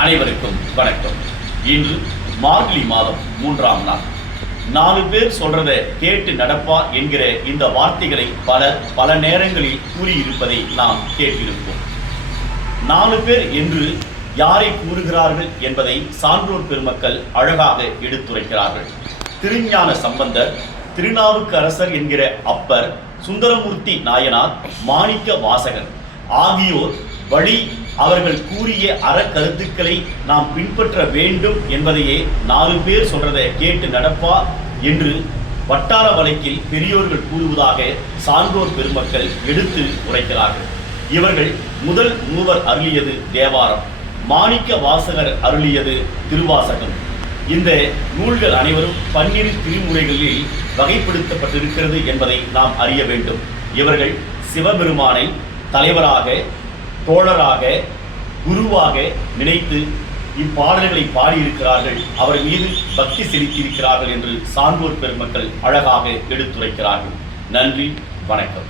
அனைவருக்கும் வணக்கம். இன்று மார்கழி மாதம் 3ஆம் நாள். 4 பேர் சொல்றதை கேட்டு நடப்பா என்கிற இந்த வார்த்தைகளை பல நேரங்களில் கூறியிருப்பதை நாம் கேட்டிருப்போம். 4 பேர் என்று யாரை கூறுகிறார்கள் என்பதை சான்றோர் பெருமக்கள் அழகாக எடுத்துரைக்கிறார்கள். திருஞான சம்பந்தர், திருநாவுக்கரசர் என்கிற அப்பர், சுந்தரமூர்த்தி நாயனார், மாணிக்க வாசகர் ஆகியோர் வழி அவர்கள் கூறிய அறக்கருத்துக்களை நாம் பின்பற்ற வேண்டும் என்பதையே 4 பேர் சொல்றதை கேட்டு நடப்பா என்று வட்டார வழக்கில் பெரியோர்கள் கூறுவதாக சான்றோர் பெருமக்கள் எடுத்து உரைக்கிறார்கள். இவர்கள் முதல் மூவர் அருளியது தேவாரம், மாணிக்க வாசகர் அருளியது திருவாசகம். இந்த நூல்கள் அனைவரும் 12 திருமுறைகளில் வகைப்படுத்தப்பட்டிருக்கிறது என்பதை நாம் அறிய வேண்டும். இவர்கள் சிவபெருமானை தலைவராக, தோழராக, குருவாக நினைத்து இப்பாடல்களை பாடியிருக்கிறார்கள். அவர் மீது பக்தி செலுத்தியிருக்கிறார்கள் என்று சான்றோர் பெருமக்கள் அழகாக எடுத்துரைக்கிறார்கள். நன்றி, வணக்கம்.